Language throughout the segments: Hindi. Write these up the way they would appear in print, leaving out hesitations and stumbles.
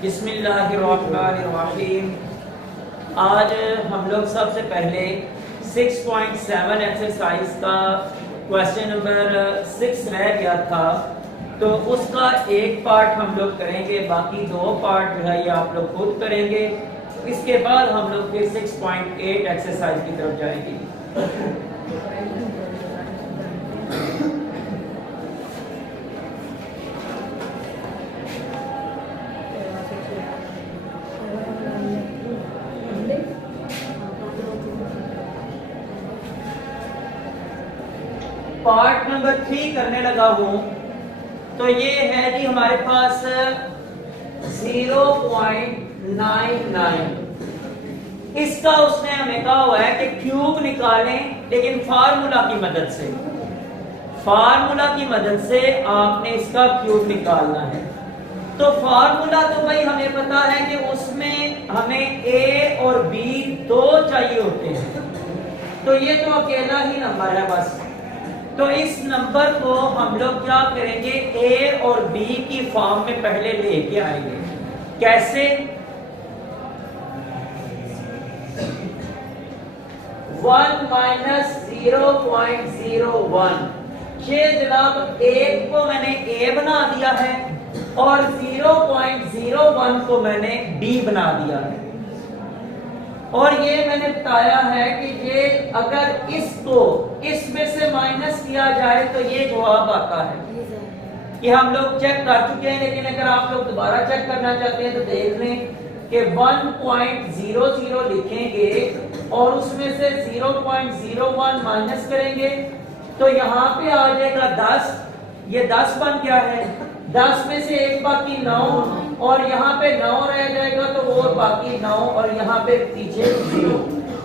बिस्मिल्लाहिर्रहमानिर्रहीम। आज हम लोग सबसे पहले 6.7 एक्सरसाइज का क्वेश्चन नंबर 6 रह गया था, तो उसका एक पार्ट हम लोग करेंगे, बाकी दो पार्ट जो है ये आप लोग खुद करेंगे। इसके बाद हम लोग फिर 6.8 एक्सरसाइज की तरफ जाएंगे। पार्ट नंबर 3 करने लगा हूं, तो ये है जी हमारे पास 0.99। इसका उसने हमें कहा हुआ है कि क्यूब निकालें, लेकिन फार्मूला की मदद से। फार्मूला की मदद से आपने इसका क्यूब निकालना है। तो फार्मूला तो भाई हमें पता है कि उसमें हमें ए और बी दो चाहिए होते हैं, तो ये तो अकेला ही नंबर है बस। तो इस नंबर को हम लोग क्या करेंगे, ए और बी की फॉर्म में पहले लेके आएंगे। कैसे? 1 माइनस 0.01। ये जनाब एक को मैंने ए बना दिया है और 0.01 को मैंने बी बना दिया है। और ये मैंने बताया है कि ये अगर इसको इसमें से माइनस किया जाए तो ये जवाब आता है। ये हम लोग चेक कर चुके हैं, लेकिन अगर आप लोग दोबारा चेक करना चाहते हैं तो देख लें कि 1.00 लिखेंगे और उसमें से 0.01 माइनस करेंगे तो यहाँ पे आ जाएगा 10। ये 10 बन गया है, 10 में से एक बाकी 9 और यहाँ पे 9 रह जाएगा तो वो बाकी 9 और यहाँ पे पीछे 0।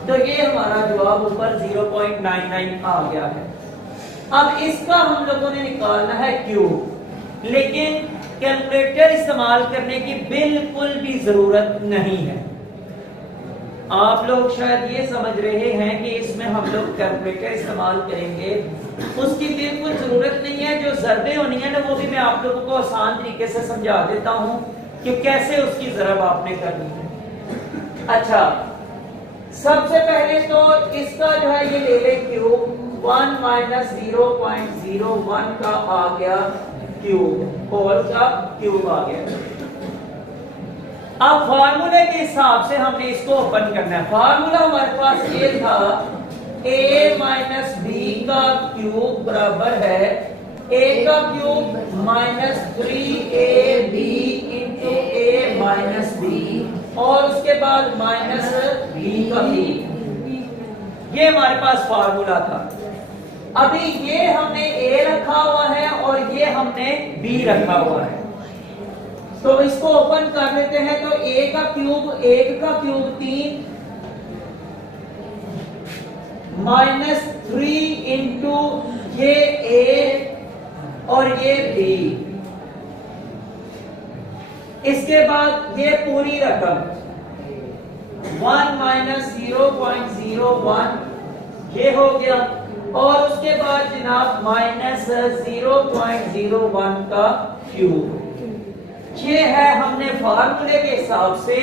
तो ये हमारा जवाब ऊपर 0.99 आ गया है। अब इसका हम लोगों ने निकालना है क्यूब, लेकिन कैलकुलेटर इस्तेमाल करने की बिल्कुल भी जरूरत नहीं है। आप लोग शायद ये समझ रहे हैं कि इसमें हम लोग कैलकुलेटर इस्तेमाल करेंगे, उसकी बिल्कुल जरूरत नहीं है। जो ज़रबें होनी है ना, वो भी मैं आप लोगों को आसान तरीके से समझा देता हूं कि कैसे उसकी ज़रब आपने करनी है। अच्छा, सबसे पहले तो इसका जो है ये ले लें क्यूब। 1 माइनस 0.01 का आ गया क्यूब, होल का क्यूब आ गया। अब फार्मूले के हिसाब से हमने इसको ओपन करना है। फार्मूला हमारे पास ये था, a माइनस बी का क्यूब बराबर है a का cube minus 3ab into a minus B और उसके बाद माइनस b का क्यूब। ये हमारे पास फार्मूला था। अभी ये हमने a रखा हुआ है और ये हमने b रखा हुआ है, तो इसको ओपन कर लेते हैं। तो a का क्यूब 1 का क्यूब 3 माइनस 3 इंटू ये a और ये b। इसके बाद ये पूरी रकम 1 माइनस 0.01 ये हो गया और उसके बाद जनाब माइनस 0.01 का क्यूब। ये है हमने फार्मूले के हिसाब से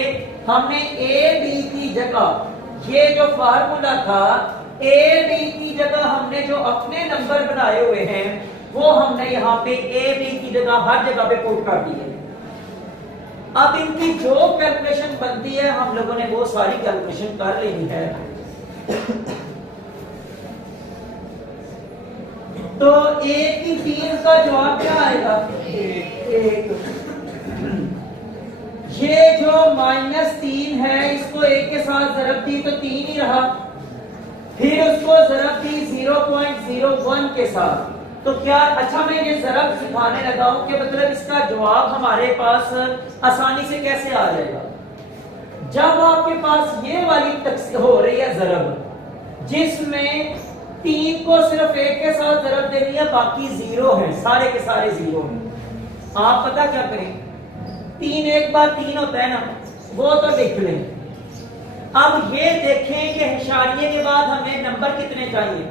हमने ए बी की जगह, ये जो फार्मूला था ए बी की जगह हमने जो अपने नंबर बनाए हुए हैं वो हमने यहाँ पे ए बी की जगह हर जगह पे पुट कर दिए। अब इनकी जो कैलकुलेशन बनती है हम लोगों ने वो सारी कैलकुलेशन कर लेनी है। तो एक की 3 का जवाब क्या आएगा? 1। ये जो माइनस 3 है इसको 1 के साथ ज़रब दी तो 3 ही रहा, फिर उसको ज़रब दी 0.01 के साथ। तो क्या, अच्छा मैं ये ज़रब सिखाने लगा हूं कि मतलब इसका जवाब हमारे पास आसानी से कैसे आ जाएगा। जब आपके पास ये वाली तकसीम हो रही है ज़रब, जिसमें 3 को सिर्फ 1 के साथ ज़रब देनी है, बाकी 0 है, सारे के सारे 0 हैं। आप पता क्या करें, 3 एक बार 3 होता है ना, वो तो लिख लें। अब ये देखें कि इशारिये के बाद हमें नंबर कितने चाहिए।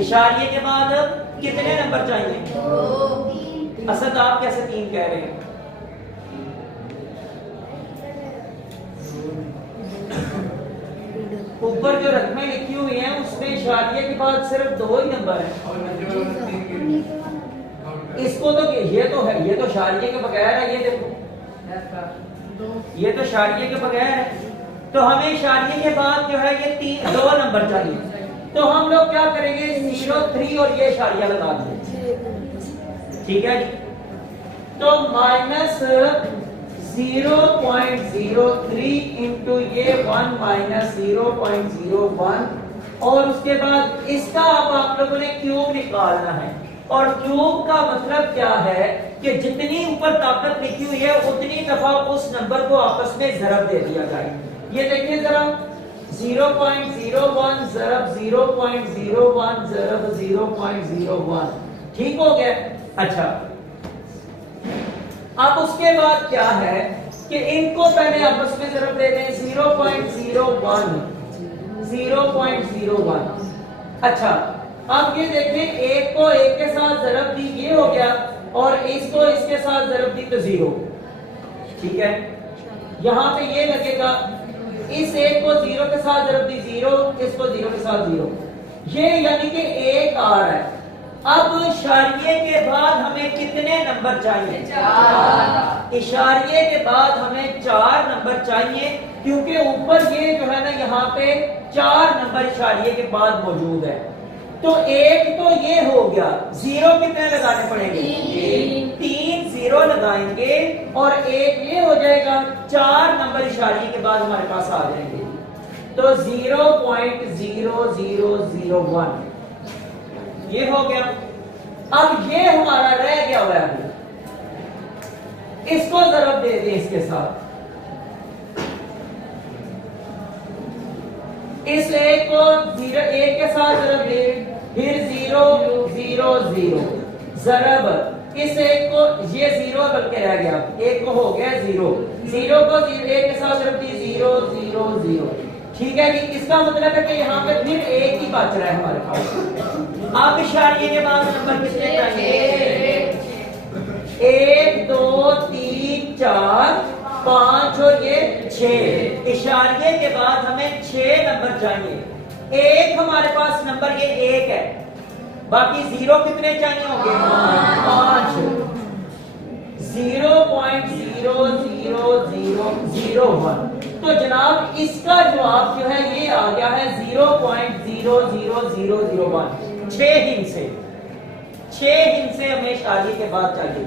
इशारिये के बाद कितने नंबर चाहिए? असद आप कैसे 3 कह रहे हैं? ऊपर जो रकमें लिखी हुई हैं उसमें इशारिये के बाद सिर्फ 2 ही नंबर हैं। इसको तो ये तो है, ये तो इशारिये के बगैर है, ये देखो ये तो इशारिये के बगैर है, तो हमें इशारिये के बाद जो है ये 2 नंबर चाहिए। तो हम लोग क्या करेंगे, 0, 3 और ये इशारिया लगा देंगे, ठीक है जी। तो -0.03 इंटू ये 1 माइनस 0.01 और उसके बाद इसका अब आप लोगों ने क्यूब निकालना है। और क्यूब का मतलब क्या है कि जितनी ऊपर ताकत लिखी हुई है उतनी दफा उस नंबर को आपस में ज़रब दे दिया जाए। ये देखिए जरा 0.01 ज़रब 0.01 ज़रब 0.01, ठीक हो गया। अच्छा, अब उसके बाद क्या है कि इनको पहले आपस में ज़रब दे दें 0.01 0.01। अच्छा, अब ये देखें, एक को एक के साथ ज़रब दी, ये हो गया, और इसको इसके साथ ज़रब दी तो 0, ठीक है। यहां पे ये लगेगा, इस एक को 0 के साथ ज़रब दी 0, इसको 0 के साथ 0, ये यानी कि 1 आ रहा है। अब इशारिये के बाद हमें कितने नंबर चाहिए? 4। इशारिये के बाद हमें 4 नंबर चाहिए, क्योंकि ऊपर ये जो है ना यहाँ पे 4 नंबर इशारिये के बाद मौजूद है। तो एक तो ये हो गया, 0 कितने लगाने पड़ेंगे? 3 0 लगाएंगे और एक ये हो जाएगा, 4 नंबर इशारिये के बाद हमारे पास आ जाएंगे। तो 0.0001 ये हो गया। अब ये हमारा रह गया हुआ है, इसको ज़रब दे दें इसके साथ, इस एक को 0 1 के साथ ज़रब दे, फिर 0 0 0 ज़रब इस एक को, ये 0 बल्कि रह गया, एक को हो गया 0 0 को 1 के साथ ज़रब दी 0 0 0, ठीक है जी। इसका मतलब है कि यहाँ पे फिर एक ही बच रहा है हमारे पास। अब इशारिये के बाद नंबर कितने चाहिए? 1 2 3 4 5 और ये 6। इशारिये के बाद हमें 6 नंबर चाहिए। एक हमारे पास नंबर ये 1 है, बाकी 0 कितने चाहिए होंगे? 5। 0.00001। तो जनाब इसका जवाब जो है ये आ गया है 0.00001। 6 हिस्से हमें इशारिये के बाद चाहिए।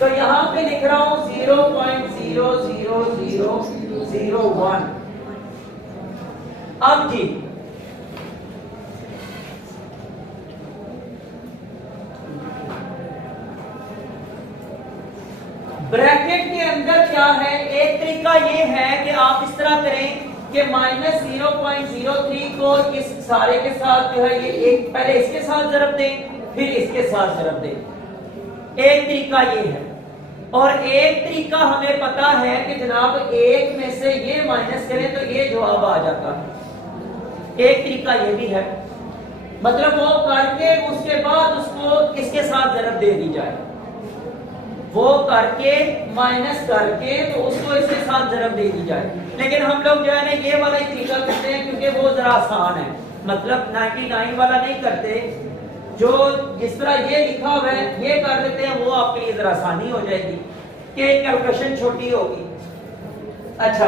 तो यहां पे लिख रहा हूं 0.00001। अब जी ब्रैकेट के अंदर क्या है, एक तरीका ये है कि आप इस तरह करें कि -0.03 को इस सारे के साथ जो है ये एक पहले इसके साथ ज़रब दें, फिर इसके साथ ज़रब दें। एक तरीका ये है, और एक तरीका हमें पता है कि जनाब एक में से ये माइनस करें तो ये जवाब आ जाता है। एक तरीका ये भी है, मतलब वो करके उसके बाद उसको इसके साथ ज़रब दे दी जाए, वो करके माइनस करके तो उसको इसके साथ ज़रब दे दी जाए। लेकिन हम लोग जो है ना ये वाला ही तरीका करते हैं, क्योंकि वो जरा आसान है, मतलब 99 वाला नहीं करते। जो जिस तरह ये लिखा हुआ है ये कर देते हैं, वो आपके लिए जरा आसानी हो जाएगी कि कैलकुलेशन छोटी होगी। अच्छा,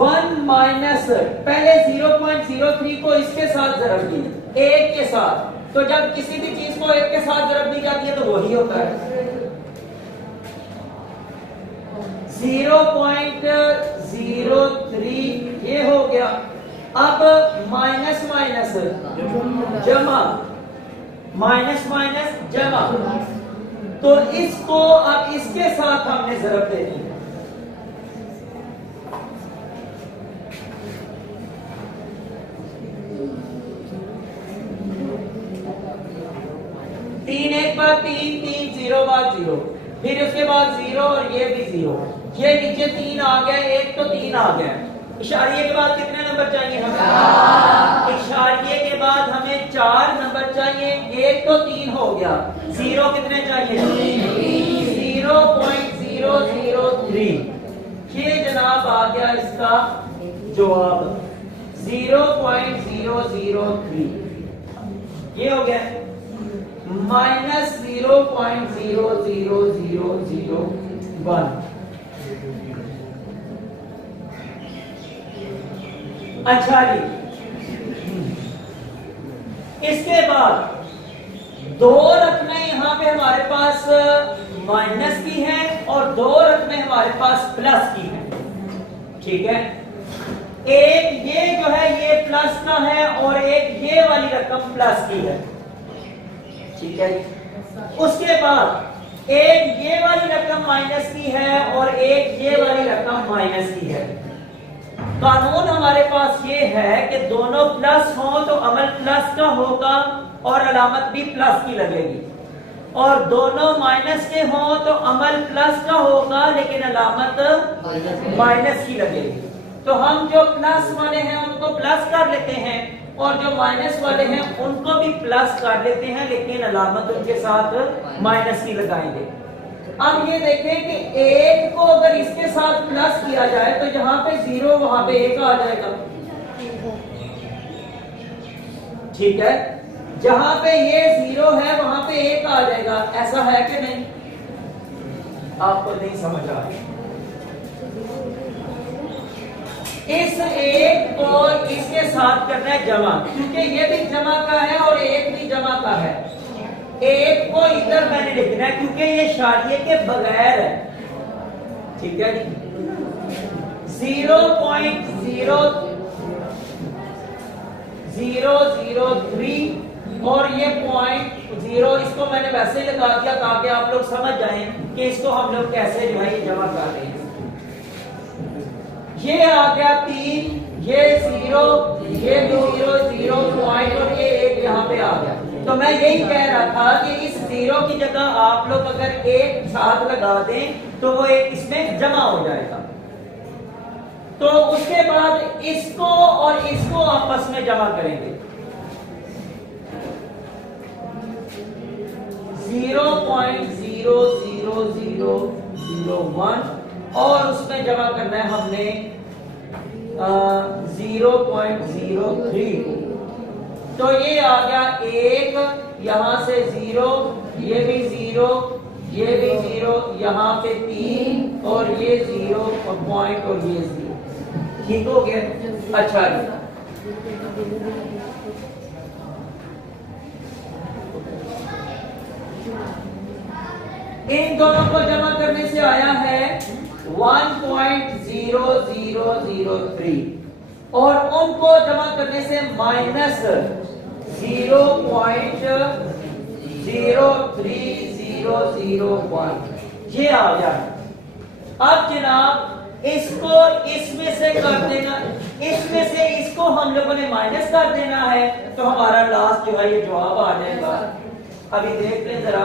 1 माइनस पहले 0.03 को इसके साथ ज़रब दी, 1 के साथ, तो जब किसी भी चीज को 1 के साथ ज़रब दी जाती है तो वही होता है। 0.03 ये हो गया। अब माइनस माइनस जमा, माइनस माइनस जमा, तो इसको अब इसके साथ हमने ज़रब देनी है। तीन एक बार 3 3 0 बाद 0, फिर उसके बाद 0 और ये भी 0, ये नीचे 3 आ गया, एक तो 3 आ गया। इशारिये के बाद कितने नंबर चाहिए हमें? इशारिये के बाद हमें 4 नंबर चाहिए, एक तो 3 हो गया, 0 कितने चाहिए? 0.003। ये जनाब जनाब आ गया इसका जवाब 0.003, ये हो गया -0.00001। अच्छा जी, इसके बाद दो रकमें यहां पे हमारे पास माइनस की हैं और दो रकमें हमारे पास प्लस की हैं। ठीक है, एक ये जो है ये प्लस का है और एक ये वाली रकम प्लस की है। ठीक है, उसके बाद एक ये वाली रकम माइनस की है और एक ये वाली रकम माइनस की है। कानून हमारे पास ये है कि दोनों प्लस हो तो अमल प्लस का होगा और अलामत भी प्लस की लगेगी, और दोनों माइनस के हो तो अमल प्लस का होगा लेकिन अलामत माइनस की लगेगी। तो हम जो प्लस वाले हैं उनको प्लस कर लेते हैं और जो माइनस वाले हैं उनको भी प्लस कर लेते हैं लेकिन अलामत उनके साथ माइनस की लगाएंगे। अब ये देखें कि एक को अगर इसके साथ प्लस किया जाए तो जहां पे 0 वहां पे 1 आ जाएगा। ठीक है, जहां पे ये 0 है वहां पे 1 आ जाएगा। ऐसा है कि नहीं? आपको नहीं समझ आ रही? इस एक को इसके साथ करना है जमा, क्योंकि ये भी जमा का है और एक भी जमा का है। एक को इधर मैंने लिखना है क्योंकि ये शादिये के बगैर है। ठीक है जी, 0.003 और ये 0 इसको मैंने वैसे ही लगा दिया ताकि आप लोग समझ जाएं कि इसको हम लोग कैसे जो है ये जमा कर रहे हैं। ये आ गया 3, ये 0, ये भी 0 पॉइंट और ये 1 यहाँ पे आ गया। तो मैं यही कह रहा था कि इस 0 की जगह आप लोग अगर 1 साथ लगा दें तो वो एक इसमें जमा हो जाएगा। तो उसके बाद इसको और इसको आपस में जमा करेंगे। 0.00001 और उसमें जमा करना है हमने 0.03 को। तो ये आ गया 1, यहां से 0, ये भी 0, ये भी 0, यहां पे 3 और ये 0 और पॉइंट और ये 0। ठीक हो गया? अच्छा जी, इन दोनों को जमा करने से आया है 1.0003 और उनको जमा करने से -0.03001 ये आ गया। अब जनाब इसको इसमें से कर देना, इसमें से इसको हम लोगों ने माइनस कर देना है तो हमारा लास्ट जो है ये जवाब आ जाएगा। अभी देख लें जरा,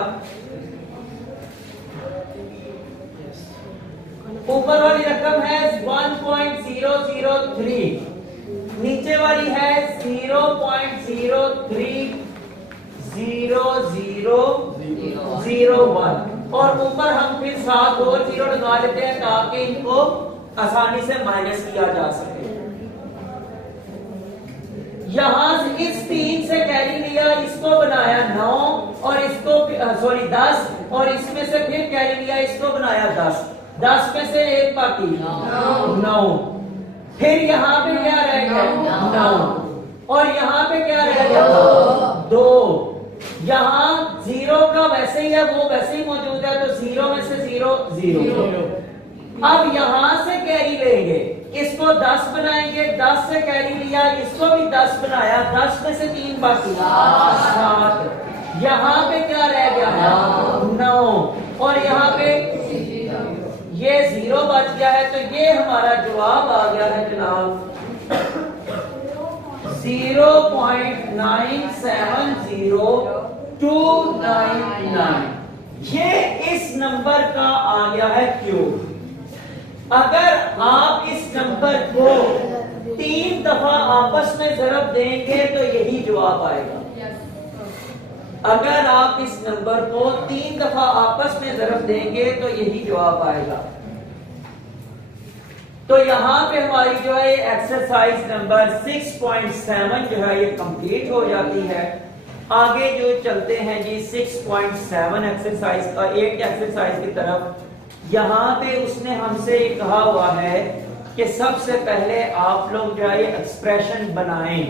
ऊपर वाली रकम है 1.003, नीचे वाली है 0.03001 और ऊपर हम फिर साथ 2 0 लगा लेते हैं ताकि इनको आसानी से माइनस किया जा सके। यहां से इस 3 से कैरी लिया, इसको बनाया 9 और इसको 10 और इसमें से फिर कैरी लिया, इसको बनाया 10 में से 1 बाकी 9। फिर यहाँ पे क्या रह गया 9 और यहाँ पे क्या रह गया 2। यहाँ 0 का वैसे ही है, वो वैसे ही मौजूद है तो 0 में से 0 0। अब यहाँ से कैरी लेंगे, इसको 10 बनाएंगे, 10 से कैरी लिया, इसको भी 10 बनाया, 10 में से 3 बाकी 7। यहाँ पे क्या रह गया 9 और यहाँ पे ये 0 बच गया है। तो ये हमारा जवाब आ गया है जनाब 0.970299। ये इस नंबर का आ गया है क्यूब। अगर आप इस नंबर को 3 दफा आपस में ज़रब देंगे तो यही जवाब आएगा। अगर आप इस नंबर को 3 दफा आपस में ज़रब देंगे तो यही जवाब आएगा। तो यहाँ पे हमारी जो है एक्सरसाइज नंबर 6.7 जो है ये कंप्लीट हो जाती है। आगे जो चलते हैं जी 6.7 एक्सरसाइज का 8 एक्सरसाइज की तरफ। यहाँ पे उसने हमसे ये कहा हुआ है कि सबसे पहले आप लोग जो है एक्सप्रेशन बनाएं,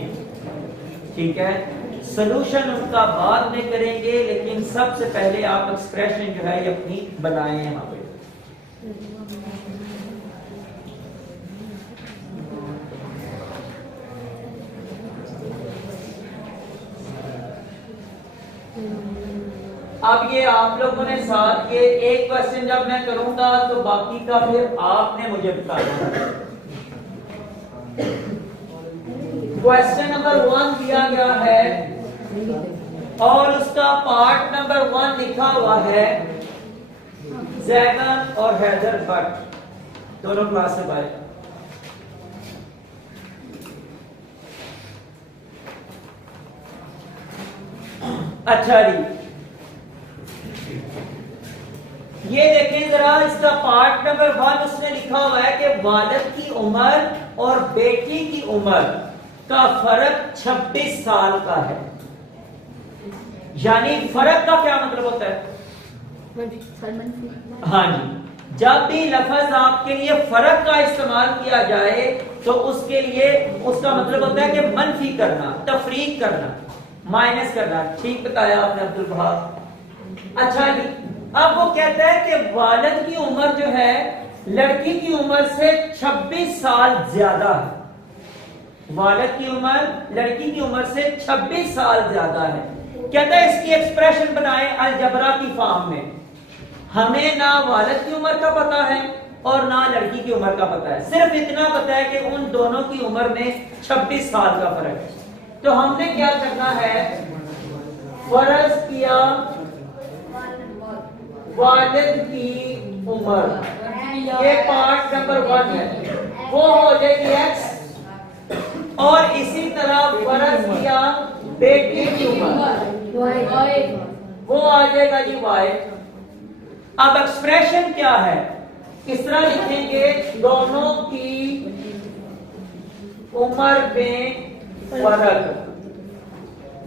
ठीक है। सॉल्यूशन उनका बाद में करेंगे, लेकिन सबसे पहले आप एक्सप्रेशन जो है अपनी बनाएं यहाँ पे। अब ये आप लोगों ने साथ के एक क्वेश्चन जब मैं करूंगा तो बाकी का फिर आपने मुझे बताना। क्वेश्चन नंबर 1 दिया गया है और उसका पार्ट नंबर 1 लिखा हुआ है जैगन और हैदर भट्ट, दोनों क्लास से बाहर। अच्छा जी, ये देखें जरा, इसका पार्ट नंबर 1 उसने लिखा हुआ है कि वालिद की उम्र और बेटी की उम्र का फर्क 26 साल का है। यानी फर्क का क्या मतलब होता है? हाँ जी, जब भी लफ्ज आपके लिए फर्क का इस्तेमाल किया जाए तो उसके लिए उसका मतलब होता है कि मनफी करना, तफरीक करना, माइनस करना। ठीक बताया आपने अब्दुल वहाब। अच्छा जी, अब वो कहता है कि वालिद की उम्र जो है लड़की की उम्र से 26 साल ज्यादा है। वालिद की उम्र लड़की की उम्र से 26 साल ज्यादा है। कहता है इसकी एक्सप्रेशन बनाए अलजबरा की फॉर्म में। हमें ना वालिद की उम्र का पता है और ना लड़की की उम्र का पता है, सिर्फ इतना पता है कि उन दोनों की उम्र में 26 साल का फर्क है। तो हमने क्या करना है, फर्ज किया वालिद की उम्र, ये पार्ट नंबर 1 है, वो हो जाएगी x, और इसी तरह फर्ज किया बेटी की उम्र, वो आ जाएगा जी y। अब एक्सप्रेशन क्या है, किस तरह लिखेंगे, दोनों की उम्र में फर्क,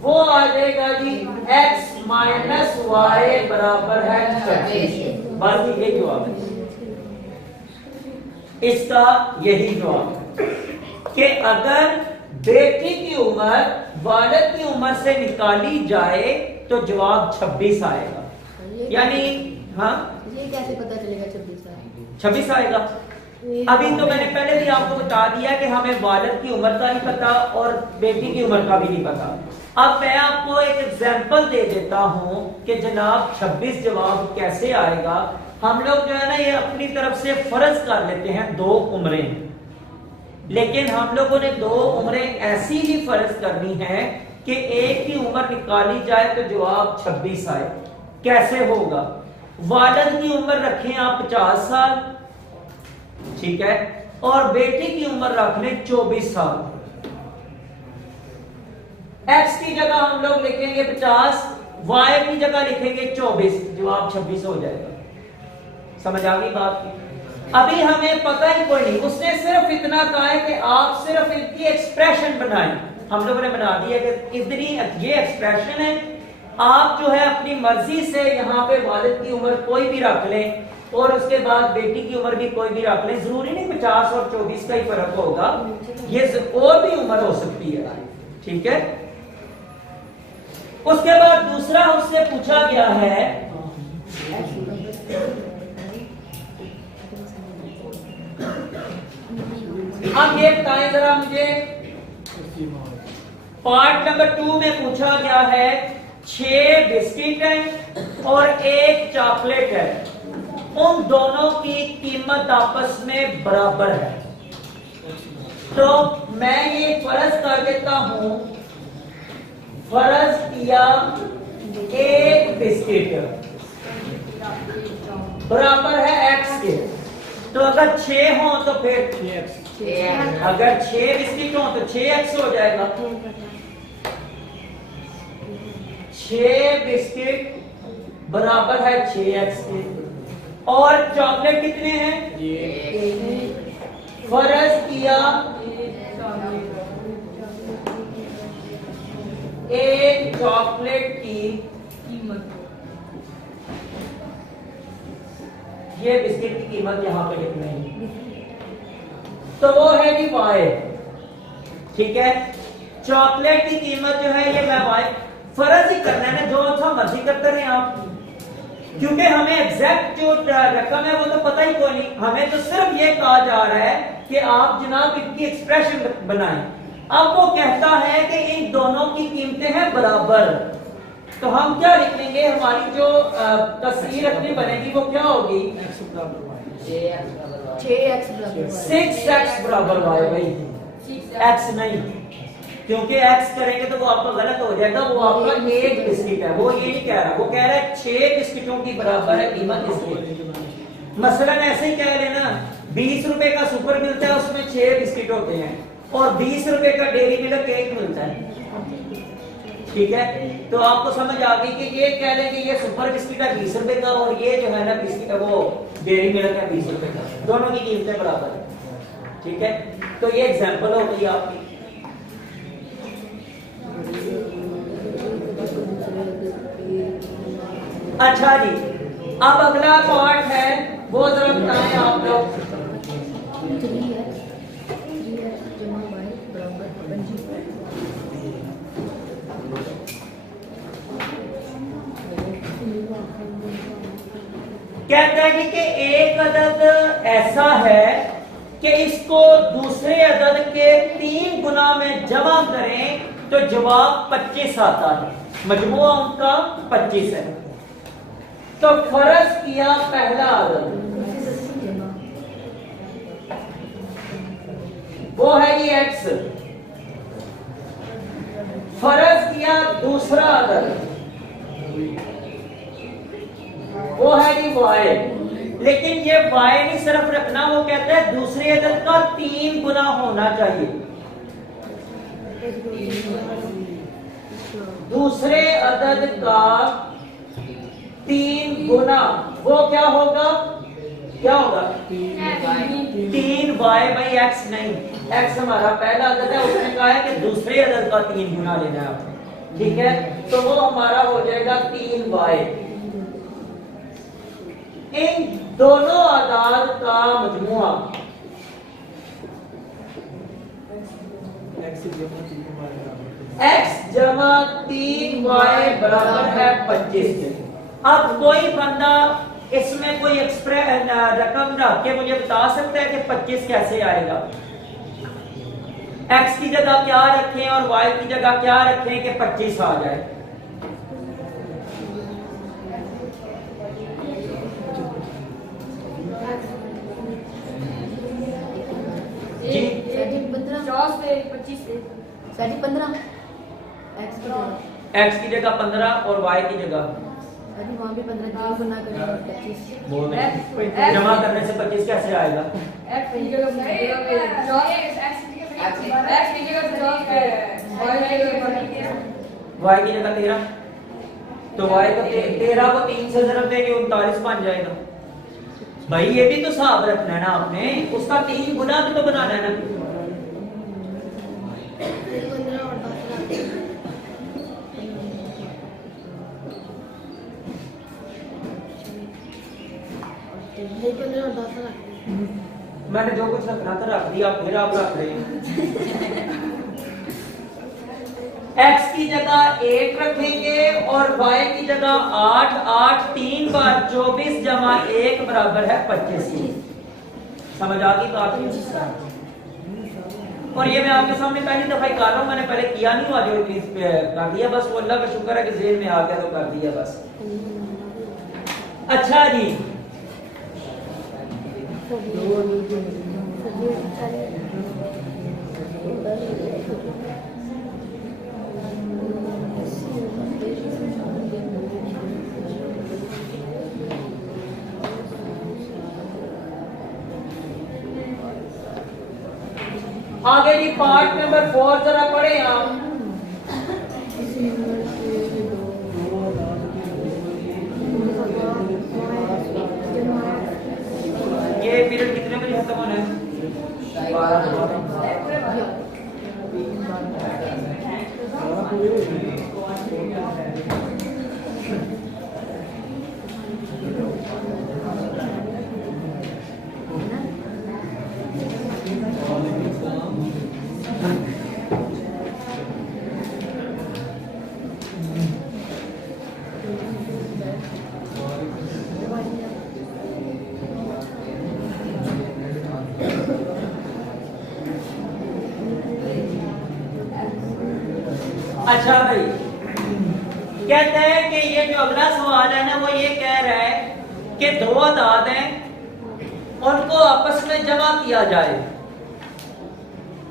वो आ जाएगा जी x माइनस वाई बराबर है 26। बस ये जवाब है इसका, यही जवाब है कि अगर बेटी की उम्र वालिद की उम्र से निकाली जाए तो जवाब 26 आएगा। यानी हाँ, ये कैसे पता चलेगा 26 आएगा? अभी तो मैंने पहले भी आपको बता दिया कि हमें वालिद की उम्र का नहीं पता और बेटी की उम्र का भी नहीं पता। अब मैं आपको एक एग्जांपल दे देता हूं कि जनाब 26 जवाब कैसे आएगा। हम लोग जो है ना ये अपनी तरफ से फर्ज कर लेते हैं 2 उम्रें, लेकिन हम लोगों ने 2 उम्रें ऐसी ही फर्ज करनी है कि एक की उम्र निकाली जाए तो जवाब 26 आए। कैसे होगा? वालिद की उम्र रखें आप 50 साल, ठीक है, और बेटी की उम्र रख लें 24 साल। x की जगह हम लोग लिखेंगे 50, y की जगह लिखेंगे 24, जवाब 26 हो जाएगा। समझ आ गई बात की? अभी हमें पता ही कोई नहीं, उसने सिर्फ इतना कहा है कि आप सिर्फ इनकी एक्सप्रेशन बनाएं। हम लोगों ने बना दिया कि इतनी ये एक्सप्रेशन है, आप जो है अपनी मर्जी से यहाँ पे वालिद की उम्र कोई भी रख लें और उसके बाद बेटी की उम्र भी कोई भी रख लें। जरूरी नहीं 50 और 24 का ही फर्क होगा, ये और भी उम्र हो सकती है, ठीक है। उसके बाद दूसरा उससे पूछा गया है अब ये बताएं जरा मुझे, पार्ट नंबर 2 में पूछा गया है 6 बिस्किट है और 1 चॉकलेट है, उन दोनों की कीमत आपस में बराबर है। तो मैं ये फर्ज कर देता हूं, फर्ज किया 1 बिस्किट बराबर है x के, तो अगर 6 हो तो फिर 6x, अगर 6 बिस्किट हो तो 6x हो जाएगा। 6 बिस्किट बराबर है 6x के, और चॉकलेट कितने हैं? फर्ज किया एक चॉकलेट की कीमत, ये बिस्किट की कीमत यहां पे लिख रहे तो वो है जी वाई, ठीक है। चॉकलेट की कीमत जो है ये मैं वाई, फर्ज ही करना है ना, जो अच्छा मर्जी करते रहे आप, क्योंकि हमें एग्जैक्ट जो रकम है वो तो पता ही कोई नहीं, हमें तो सिर्फ ये कहा जा रहा है कि आप जनाब इनकी एक्सप्रेशन बनाएं। अब वो कहता है कि इन दोनों की कीमतें हैं बराबर, तो हम क्या लिख लेंगे, हमारी जो तस्वीर अपनी बनेगी वो क्या होगी, 6x बराबर y भाई, x नहीं, क्योंकि x करेंगे तो वो आपका गलत हो जाएगा, वो आपका एक बिस्किट है, वो ये नहीं कह रहा, वो कह रहा है 6 बिस्किटों की बराबर है कीमत इसकी। मसलन ऐसे ही कह लेना 20 रुपए का सुपर मिलता है, उसमें 6 बिस्किट होते हैं, और 20 रुपए का डेयरी मिल्क केक मिलता है, ठीक है। तो आपको समझ आ गई कि ये कह लें कि ये सुपर बिस्किट है 20 रुपए का, और ये जो है ना बिस्किट है वो डेयरी मिल्क है 20 रुपए का, दोनों की कीमतें बराबर है, ठीक है। तो ये एग्जांपल हो गई आपकी। अच्छा जी, अब अगला पार्ट है वो जरा बताएं आप लोग। कहता है कि एक अदद ऐसा है कि इसको दूसरे अदद के 3 गुना में जमा करें तो जवाब 25 आता है, मजमुआ उनका 25 है। तो फर्ज किया पहला अदद वो है ये x, फर्ज किया दूसरा अदद वो है जी y, लेकिन ये y नहीं सिर्फ रखना, वो कहता है दूसरे अदद का 3 गुना होना चाहिए, दूसरे अदद का 3 गुना, वो क्या होगा, क्या होगा 3y बाई x, नहीं x हमारा पहला अदद है, उसने कहा है कि दूसरे अदद का 3 गुना लेना है आपने, ठीक है। तो वो हमारा हो जाएगा 3y, इन दोनों अदाद का मजमुआ x जमा 3y बराबर है 25। अब कोई बंदा इसमें कोई रकम रख के मुझे बता सकता है कि 25 कैसे आएगा, x की जगह क्या रखें और y की जगह क्या रखें कि 25 आ जाए। जी 15 x की जगह 15 और y की जगह वहाँ भी 15 गुना करेंगे 25, जमा करने से 25 कैसे आएगा, y की जगह 13, तो y को 13 को 3 से ज़रब देंगे 39 बन जाएगा। भाई ये भी तो हिसाब रखना है ना आपने, उसका 3 गुना भी तो बनाना है ना। मैंने जो कुछ रखना था रख दिया, फिर आप रख रहे हैं। x की जगह 8 रखेंगे और y की जगह 8, 8 3 बार 24 जमा 1 बराबर है 25। समझ आ गई बात? और ये मैं आपके सामने पहली दफा कर रहा हूँ, मैंने पहले किया नहीं हुआ, जो कर दिया बस, वो अल्लाह का शुक्र है कि जेल में आ गया तो कर दिया बस। अच्छा जी, आगे जी पार्ट नंबर 4 जरा पढ़े आप। ये पीरियड कितने बजे खत्म होना है? अच्छा भाई, कहते हैं कि ये जो अगला सवाल है ना वो ये कह रहा है कि दो अदाद हैं, उनको आपस में जमा किया जाए,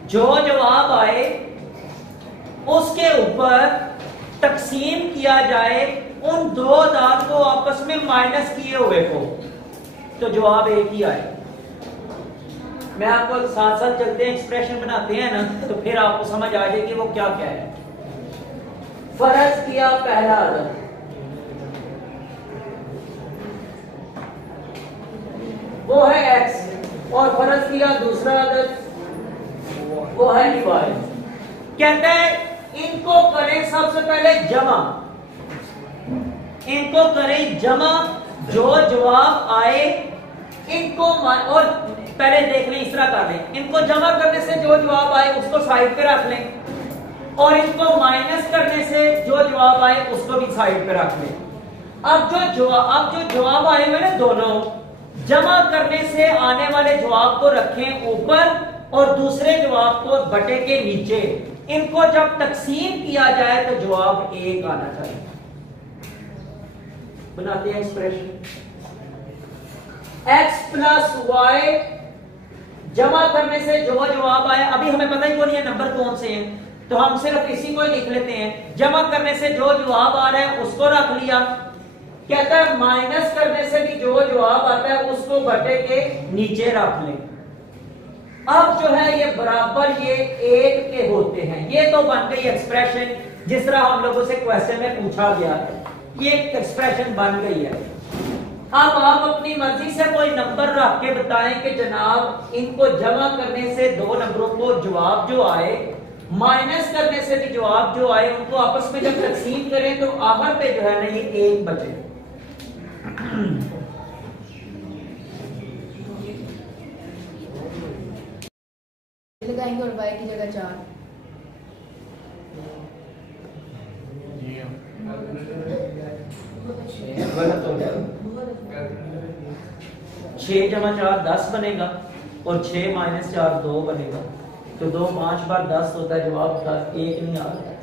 जो जवाब आए उसके ऊपर तकसीम किया जाए उन दो अदाद को आपस में माइनस किए हुए को, तो जवाब एक ही आए। मैं आपको साथ साथ चलते हैं, एक्सप्रेशन बनाते हैं ना, तो फिर आपको समझ आ जाएगी वो क्या क्या है। फर्ज किया पहला अदद, वो है x, और फर्ज किया दूसरा अदद, वो है y। कहते हैं इनको करें सबसे पहले जमा, इनको करें जमा, जो जवाब आए इनको, और पहले देख लें, इस तरह कर लें, इनको जमा करने से जो जवाब आए उसको साइड पे रख लें, और इनको माइनस करने से जो जवाब आए उसको भी साइड पे रख लें। अब जो जवाब आए हुए ना दोनों, जमा करने से आने वाले जवाब को रखें ऊपर और दूसरे जवाब को बटे के नीचे। इनको जब तकसीम किया जाए तो जवाब एक आना चाहिए। बनाते हैं एक्सप्रेशन, x प्लस वाई, जमा करने से जो जवाब आए, अभी हमें पता ही नहीं है नंबर कौन से हैं, तो हम सिर्फ इसी को लिख लेते हैं। जमा करने से जो जवाब आ रहा है उसको रख लिया। कहता है माइनस करने से भी जो जवाब आता है उसको बटे के नीचे रख लें। अब जो है ये बराबर ये एक के होते हैं। ये तो बन गई एक्सप्रेशन जिस तरह हम लोगों से क्वेश्चन में पूछा गया है, ये एक्सप्रेशन बन गई है। अब आप अपनी मर्जी से कोई नंबर रख के बताएं कि जनाब इनको जमा करने से दो नंबरों को जवाब जो आए, माइनस करने से भी जवाब जो आए, उनको आपस में जब तकसीम करें तो आखिर पे जो है ना ये एक बचे। लगाएंगे और y की जगह 4। 6 जमा 4 10 बनेगा, और 6 माइनस 4 2 बनेगा, तो 2 5 बार 10 होता है, जवाब 10 एक नहीं आ रहा।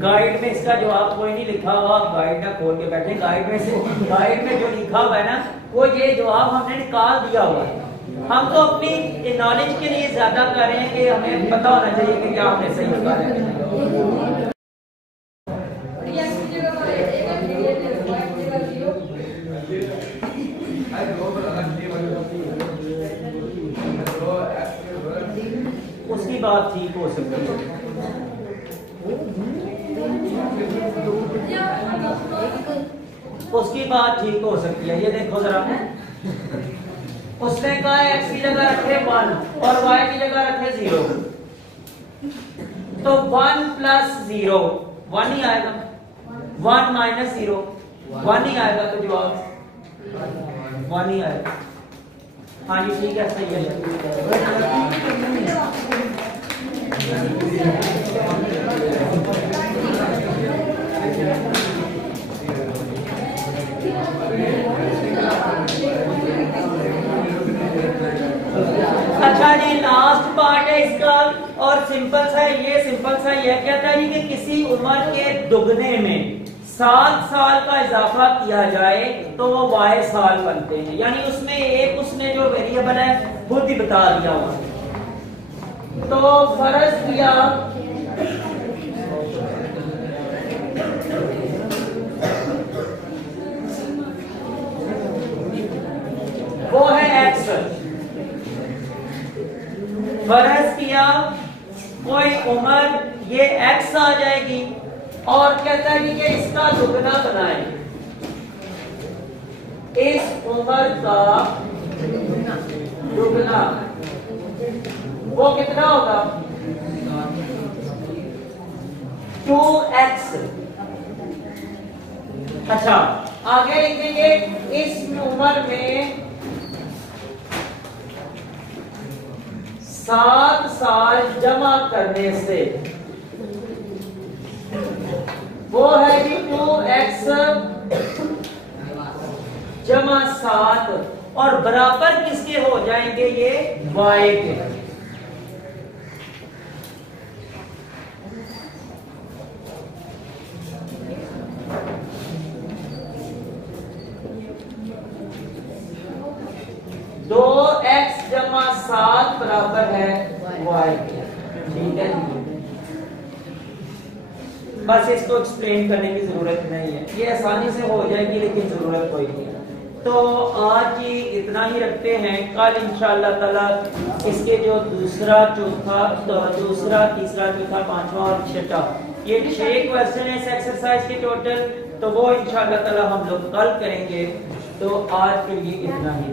गाइड में इसका जवाब कोई नहीं लिखा हुआ, गाइड ना खोल के बैठे। गाइड में जो लिखा हुआ है ना वो ये जवाब हमने निकाल दिया हुआ है। हम तो अपनी नॉलेज के लिए ज्यादा कर रहे हैं कि हमें पता होना चाहिए कि क्या हमने सही निकाला है। उसकी बात ठीक हो सकती है, उसकी बात ठीक हो सकती है। ये देखो जरा, उसने कहा x की जगह रखे 1 और y की जगह रखे 0, तो 1 प्लस 0 1 ही आएगा, 1 माइनस 0 1 ही आएगा, तो जवाब 1 ही आएगा। हाँ जी ठीक है, सही है। अच्छा जी, लास्ट पार्ट है इसका और सिंपल सा है। ये सिंपल सा यह कहता है कि किसी उम्र के दुगने में 7 साल का इजाफा किया जाए तो वो y साल बनते हैं। यानी उसमें एक उसने जो वेरिएबल है खुद ही बता दिया हुआ। तो फर्ज किया वो है x, फर्ज किया कोई उम्र ये x आ जाएगी और कहता है कि इसका दुगना बनाए, इस उम्र का दुगना, वो कितना होगा 2x। अच्छा आगे लिखेंगे इस उम्र में 7 साल जमा करने से, वो है कि 2x जमा 7 और बराबर किसके हो जाएंगे ये y के। दो x जमा 7 बराबर है y के। ठीक है, बस इसको एक्सप्लेन करने की जरूरत नहीं है, ये आसानी से हो जाएगी लेकिन जरूरत कोई नहीं है। तो आज ही इतना ही रखते हैं, कल इंशाअल्लाह ताला इसके जो दूसरा, चौथा, दूसरा, तीसरा, चौथा, पांचवा और छठा, ये 6 क्वेश्चन है इस एक्सरसाइज के टोटल, तो वो इंशाअल्लाह ताला हम लोग कल करेंगे। तो आज के लिए इतना ही।